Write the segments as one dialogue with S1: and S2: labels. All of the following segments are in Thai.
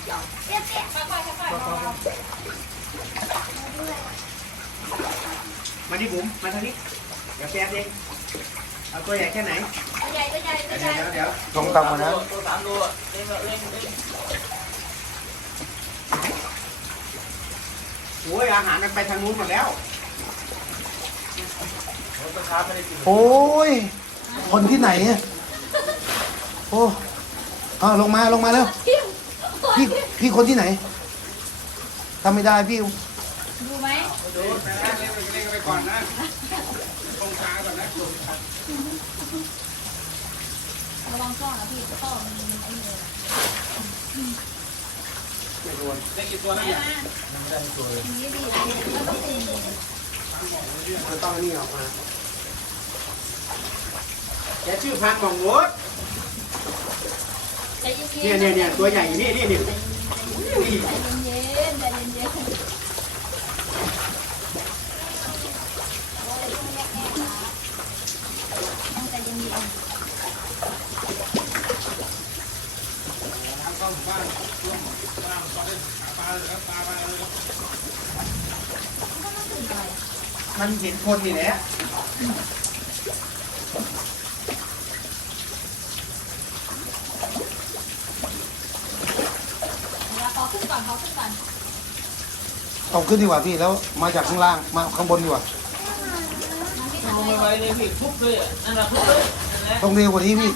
S1: มาที่บุ๋มมาทางนี้เดี๋ยวแป๊บเองเอาตัวใหญ่แค่ไหนตัวใหญ่เดี๋ยว
S2: ลงตังมานะ
S3: ตัว3 โลเล่น
S1: โอ้ยอาหารมันไปทางนู้นหมดแล้ว
S2: โอ้ยคนที่ไหนอะโอ้ลงมาแล้วพี่คนที่ไหนทำไม่ได้พี่
S4: ดูไหม
S1: ดูไปนะเล่นไปก่อนนะตรงกลางก่อนนะ
S4: ระวังกล้องนะพี่กล้องมันไอ้เนี่ย
S1: ได้กี่ตัวแล้วเนี่ย
S4: ไม่ได้ตัวเลยนี่ดีแล้วต้องตี
S1: มันต้องนี่ออกมาแกชื่อพันของรถเนี่ยตัวใหญ่นี่
S4: ใจเย็นใจเย็น
S1: มันเห็นคนนี่แหละ
S4: ขอขึ้นก่อน
S2: เอาขึ้นดีกว่าพี่แล้วมาจากข้างล่างมาข้างบนดีกว่า
S3: ลงไปเลยพี่ทุบเลยนั่นแหละทุบเลย
S2: ต้องเร็วกว่านี้พี่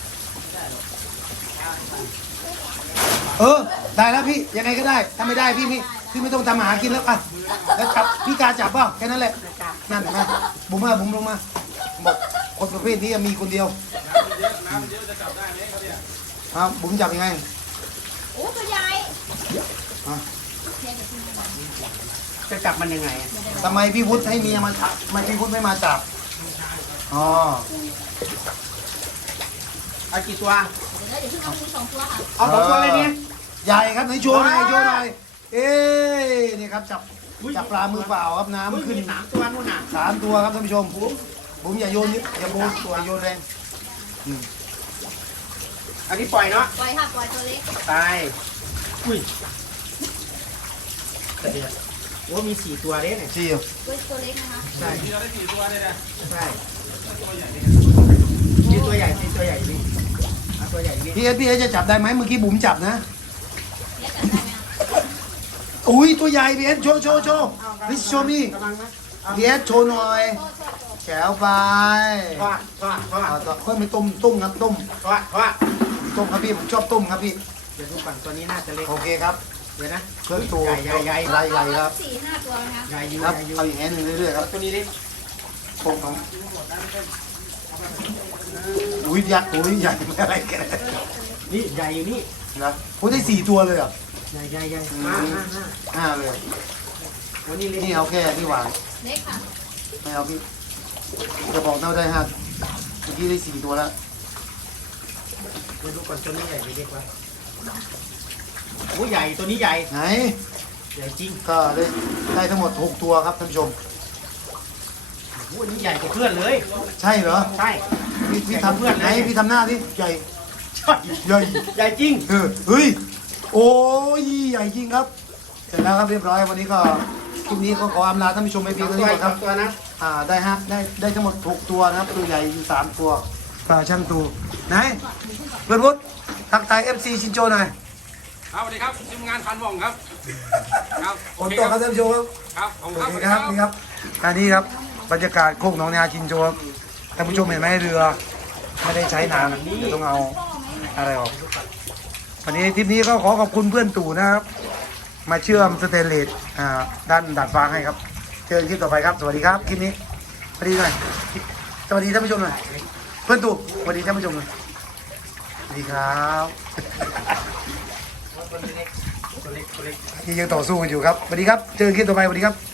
S2: ได้แล้วพี่ยังไงก็ได้ถ้าไม่ได้พี่ไม่ต้องทำอาหารกินแล้วอ่ะแล้วจับพี่กาจับเปล่าแค่นั้นแหละนั่นนะบุ๋มลงมาบอกคนประเภทนี้มีคนเดียว
S1: น้ำเยอะจะจับได้ไหมครับเนี่ย
S2: ครับบุ๋มจับยังไง
S4: โอ้ตัวใหญ่
S1: จะจับมันยังไง
S2: ทำไมพี่วุฒิให้เมียมาจับทำไมพี่วุฒิไม่มาจับอ๋อ
S1: เอากี่ตัว
S4: เดี๋ยวขึ้นเอา2 ตัวค่ะ
S1: เอา2 ตัวเลยเนี่ย
S2: ใหญ่ครับไหนโชว์หน่อยนี่ครับจับปลามือเปล่าครับน้ำขึ้น
S1: 3 ตัวนู่นน่ะ
S2: 3 ตัวครับท่านผู้ชมผมอย่าโยนอย่าโยนแรง
S1: อันนี้ปล่อยเนาะ
S4: ปล่อยค่ะปล่อยตัวเล็ก
S1: ตายอุ้ยโอ้มี4 ตัวเลยเนี่ย
S2: 4
S4: ตัวเล็กนะคะ
S1: ใช่
S3: มีเราได้4 ตัวเลยนะ
S1: ใช่มีตัวใหญ่นี่ตัวใหญ่นี่ตัวใหญ่นี่
S2: พี่เอจะจับได้ไหมเมื่อกี้บุ๋มจับนะอุ้ยตัวใหญ่พี่เอสโชว์พิชโชมี่พี่เอสโชว์หน่อยแฉวไป
S1: ทอด
S2: ค่อยไปต้มครับต้มครับพี่ผมชอบต้มครับพี่
S1: เดี๋ยวดูก่อนตัวนี้น่าจะเล็ก
S2: โอเคครับ
S1: เดี๋ยวนะ
S2: เครื่องตัว
S1: ใหญ่
S2: ครับ
S4: 4-5 ตัวนะคะ
S1: ใหญ่อยู่
S2: ครับเอาอย่างนี้เรื่อยๆครับ
S1: ตัวนี้เล็ก
S2: โป่งของอุ้ยยักษ์อุ้ยใหญ่อะไรกัน
S1: นี่ใหญ่อยู่นี่
S2: นะพูดได้4 ตัวเลยอ่ะ
S1: ใหญ่
S2: 5เลย
S1: วันนี้เล็ก
S2: นี่เอาแค่ที่หวาน
S4: เล็กค่ะ
S2: ไม่เอาพี่จะบอกเท่าได้5เมื่อกี้ได้4 ตัวแล้ว
S1: เดี๋ยวดูก่อนตัวนี้ใหญ่ไม่เล็กวะโอ้ใหญ่ตัวนี้ใหญ่
S2: ไหน
S1: ใหญ่จริง
S2: ก็ได้ทั้งหมด6 ตัวครับท่านผู้ชม
S1: โอ้นี่ใหญ่กว่าเพื่อนเลย
S2: ใช่เหรอ
S1: ใช่
S2: พี่ทำเพื่อนไหนพี่ทำหน้าที่ใหญ่
S1: ใหญ่จริง
S2: เฮ้ยโอ้ยใหญ่จริงครับเสร็จแล้วครับเรียบร้อยวันนี้ก็คลิปนี้ก็ขออำลาท่านผู้ชมไปเพียงเท่านี้ก่อนครับ
S1: ตัวนะ
S2: ได้ทั้งหมด6 ตัวนะครับตัวใหญ่อยู่3 ตัวปลาช่างตูไหนเพื่อนวุฒิทักทาย FC ชินโจหน่อย
S3: ครับสวัสดีครับทีมงานพันว่องครับ
S2: ครับผมตัวครับท่านผู้ชม
S3: ครับ
S2: โอเคครับนี่ครับอันนี้ครับบรรยากาศโคกหนองนาชินโจครับท่านผู้ชมเห็นไหมเรือไม่ได้ใช้นานเดี๋ยวต้องเอาอะไรออกวันนี้ทริปนี้ก็ขอขอบคุณเพื่อนตู่นะครับมาเชื่อมสเตนเลสด้านดาดฟ้าให้ครับเจอกันคลิปต่อไปครับสวัสดีครับคลิปนี้สวัสดีหน่อยสวัสดีท่านผู้ชมหน่อยเพื่อนตู่สวัสดีท่านผู้ชมหน่อยสวัสดีครับยังต่อสู้กันอยู่ครับสวัสดีครับเจอกันคลิปต่อไปสวัสดีครับ